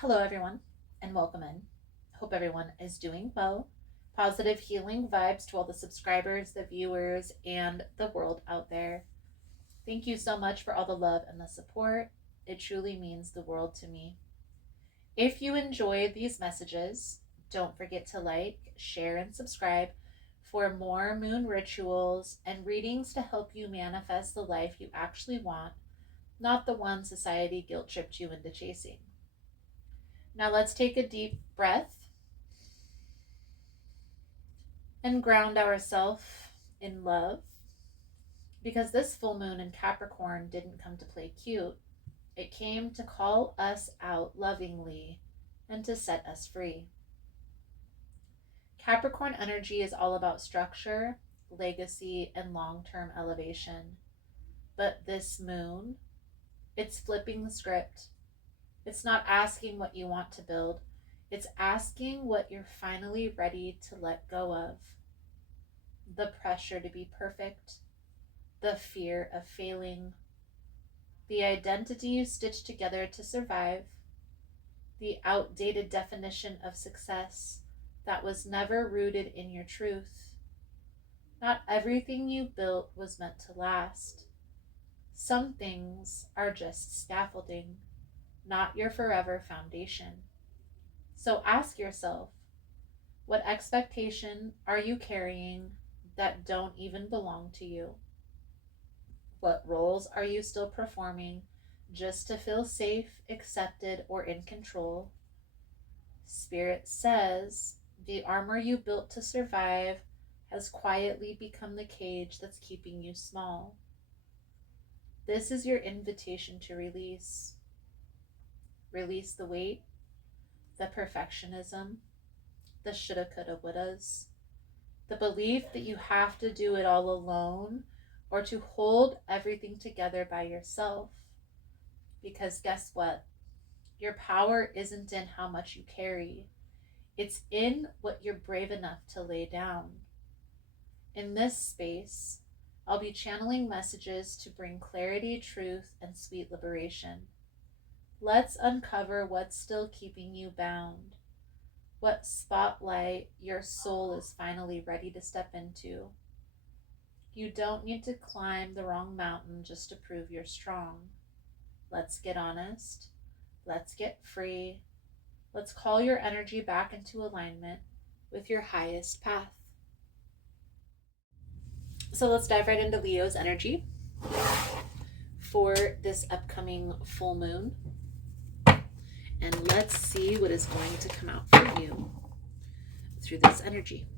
Hello, everyone, and welcome in. Hope everyone is doing well. Positive healing vibes to all the subscribers, the viewers, and the world out there. Thank you so much for all the love and the support. It truly means the world to me. If you enjoyed these messages, don't forget to like, share, and subscribe for more moon rituals and readings to help you manifest the life you actually want, not the one society guilt tripped you into chasing. Now let's take a deep breath and ground ourselves in love, because this full moon in Capricorn didn't come to play cute. It came to call us out lovingly and to set us free. Capricorn energy is all about structure, legacy, and long-term elevation. But this moon, it's flipping the script. It's not asking what you want to build. It's asking what you're finally ready to let go of. The pressure to be perfect, the fear of failing, the identity you stitch together to survive, the outdated definition of success that was never rooted in your truth. Not everything you built was meant to last. Some things are just scaffolding, not your forever foundation. So ask yourself, what expectation are you carrying that don't even belong to you? What roles are you still performing just to feel safe, accepted, or in control? Spirit says the armor you built to survive has quietly become the cage that's keeping you small. This is your invitation to release. Release the weight, the perfectionism, the shoulda, coulda, wouldas, the belief that you have to do it all alone or to hold everything together by yourself. Because guess what? Your power isn't in how much you carry. It's in what you're brave enough to lay down. In this space, I'll be channeling messages to bring clarity, truth, and sweet liberation. Let's uncover what's still keeping you bound. What spotlight your soul is finally ready to step into. You don't need to climb the wrong mountain just to prove you're strong. Let's get honest. Let's get free. Let's call your energy back into alignment with your highest path. So let's dive right into Leo's energy for this upcoming full moon. And let's see what is going to come out for you through this energy.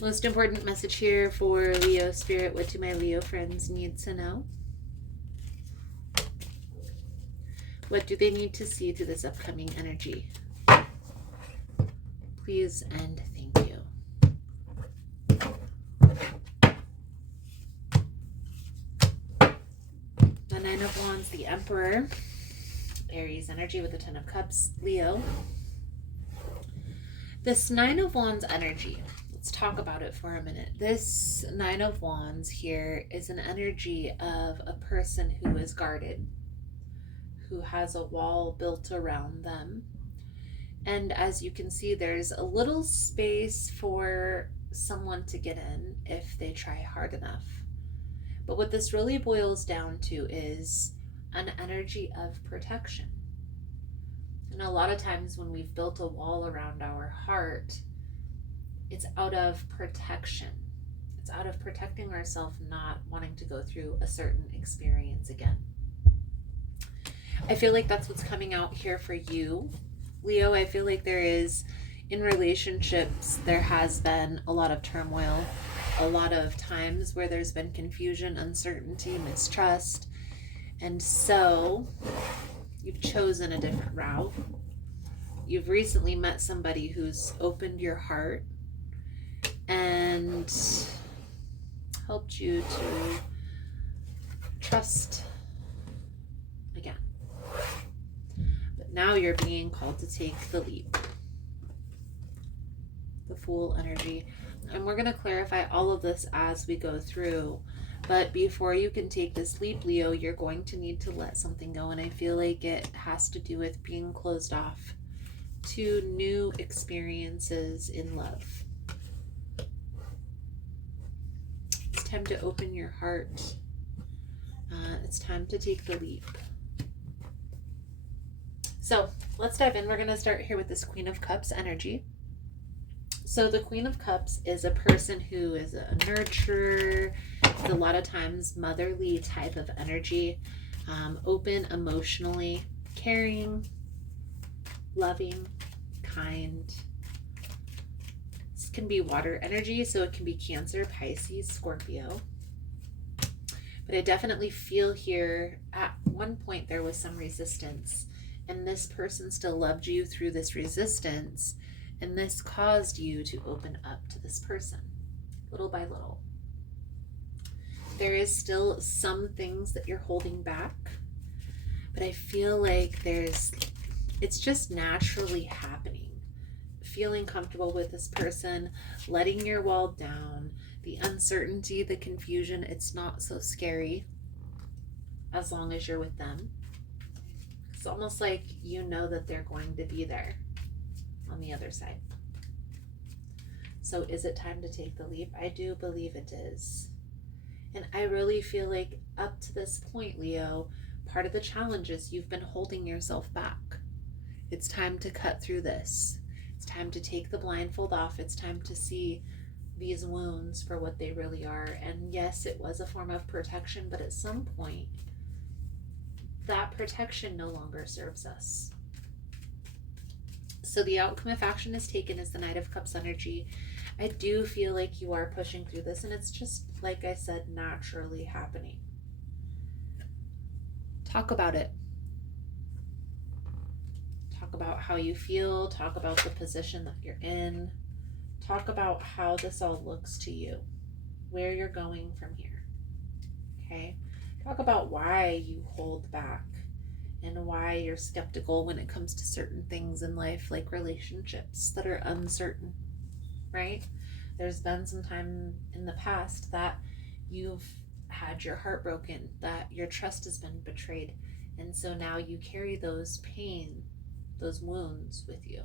Most important message here for Leo Spirit. What do my Leo friends need to know? What do they need to see through this upcoming energy? Please and thank you. The Nine of Wands, the Emperor, Aries energy with the Ten of Cups, Leo. This Nine of Wands energy, let's talk about it for a minute. This Nine of Wands here is an energy of a person who is guarded, who has a wall built around them. And as you can see, there's a little space for someone to get in if they try hard enough. But what this really boils down to is an energy of protection. And a lot of times when we've built a wall around our heart, it's out of protection. It's out of protecting ourselves, not wanting to go through a certain experience again. I feel like that's what's coming out here for you, Leo. I feel like there is, in relationships, there has been a lot of turmoil, a lot of times where there's been confusion, uncertainty, mistrust. And so you've chosen a different route. You've recently met somebody who's opened your heart and helped you to trust again. But now you're being called to take the leap. The Fool energy. And we're going to clarify all of this as we go through. But before you can take this leap, Leo, you're going to need to let something go. And I feel like it has to do with being closed off to new experiences in love. It's time to open your heart. It's time to take the leap. So let's dive in. We're going to start here with this Queen of Cups energy. So the Queen of Cups is a person who is a nurturer. It's a lot of times motherly type of energy, open emotionally, caring, loving, kind. This can be water energy, so it can be Cancer, Pisces, Scorpio. But I definitely feel here at one point there was some resistance, and this person still loved you through this resistance, and this caused you to open up to this person little by little. There is still some things that you're holding back, but I feel like it's just naturally happening. Feeling comfortable with this person, letting your wall down, the uncertainty, the confusion, it's not so scary as long as you're with them. It's almost like you know that they're going to be there on the other side. So is it time to take the leap? I do believe it is. And I really feel like up to this point, Leo, part of the challenge is you've been holding yourself back. It's time to cut through this. It's time to take the blindfold off. It's time to see these wounds for what they really are. And yes, it was a form of protection, but at some point, that protection no longer serves us. So the outcome if action is taken is the Knight of Cups energy. I do feel like you are pushing through this, and it's just, like I said, naturally happening. Talk about it. Talk about how you feel. Talk about the position that you're in. Talk about how this all looks to you, where you're going from here. Okay? Talk about why you hold back and why you're skeptical when it comes to certain things in life, like relationships that are uncertain, right? There's been some time in the past that you've had your heart broken, that your trust has been betrayed, and so now you carry those pain, those wounds with you.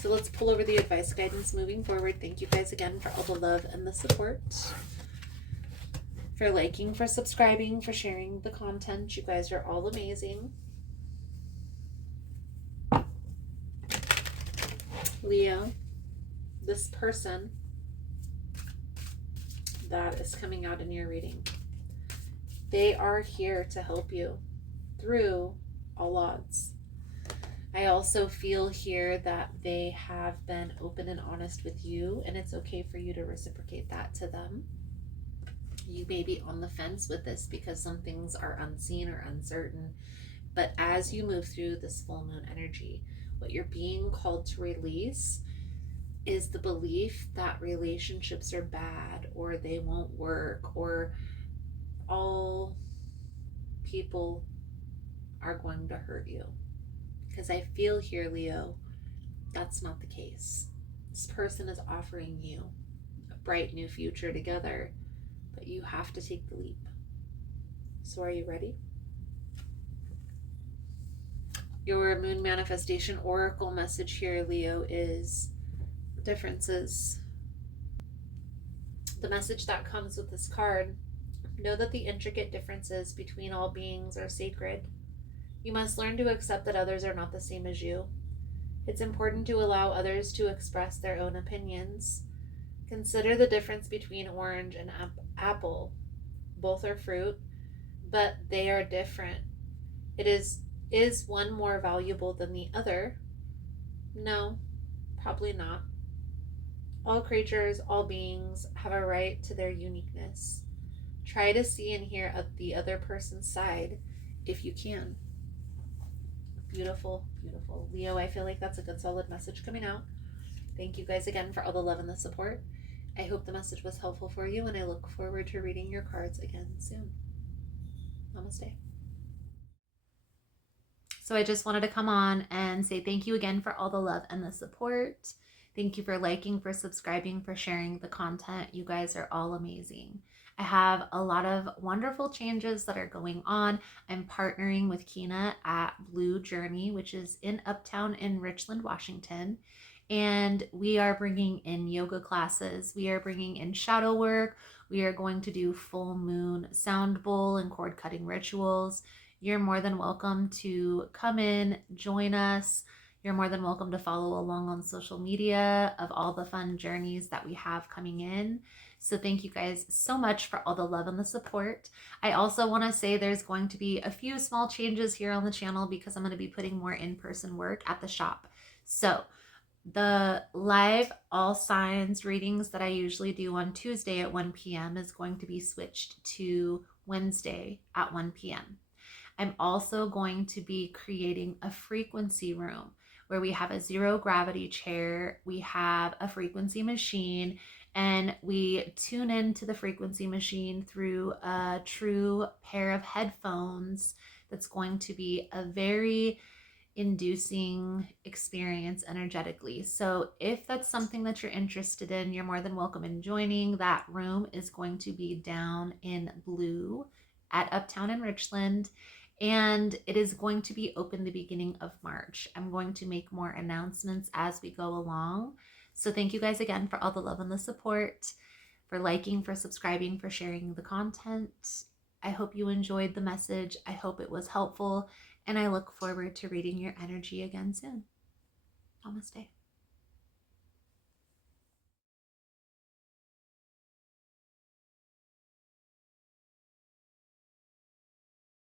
So let's pull over the advice guidance moving forward. Thank you guys again for all the love and the support, for liking, for subscribing, for sharing the content. You guys are all amazing. Leo, this person that is coming out in your reading, they are here to help you through all odds. I also feel here that they have been open and honest with you, and it's okay for you to reciprocate that to them. You may be on the fence with this because some things are unseen or uncertain, but as you move through this full moon energy, what you're being called to release is the belief that relationships are bad or they won't work or all people are going to hurt you. Because I feel here, Leo, that's not the case. This person is offering you a bright new future together, but you have to take the leap. So are you ready? Your moon manifestation oracle message here, Leo, is differences. The message that comes with this card: know that the intricate differences between all beings are sacred. You must learn to accept that others are not the same as you. It's important to allow others to express their own opinions. Consider the difference between orange and apple. Both are fruit, but they are different. Is one more valuable than the other? No, probably not. All creatures, all beings have a right to their uniqueness. Try to see and hear the other person's side if you can. Beautiful, beautiful. Leo, I feel like that's a good solid message coming out. Thank you guys again for all the love and the support. I hope the message was helpful for you, and I look forward to reading your cards again soon. Namaste. So I just wanted to come on and say thank you again for all the love and the support. Thank you for liking, for subscribing, for sharing the content. You guys are all amazing. I have a lot of wonderful changes that are going on. I'm partnering with Kina at Blue Journey, which is in Uptown in Richland, Washington. And we are bringing in yoga classes. We are bringing in shadow work. We are going to do full moon sound bowl and cord cutting rituals. You're more than welcome to come in, join us. You're more than welcome to follow along on social media of all the fun journeys that we have coming in. So thank you guys so much for all the love and the support. I also want to say there's going to be a few small changes here on the channel because I'm going to be putting more in-person work at the shop. So the live all signs readings that I usually do on Tuesday at 1 p.m. is going to be switched to Wednesday at 1 p.m. I'm also going to be creating a frequency room where we have a zero gravity chair, we have a frequency machine, and we tune into the frequency machine through a true pair of headphones that's going to be a very inducing experience energetically. So if that's something that you're interested in, you're more than welcome in joining. That room is going to be down in Blue at Uptown in Richland, and it is going to be open the beginning of March. I'm going to make more announcements as we go along. So thank you guys again for all the love and the support, for liking, for subscribing, for sharing the content. I hope you enjoyed the message. I hope it was helpful, and I look forward to reading your energy again soon. Namaste.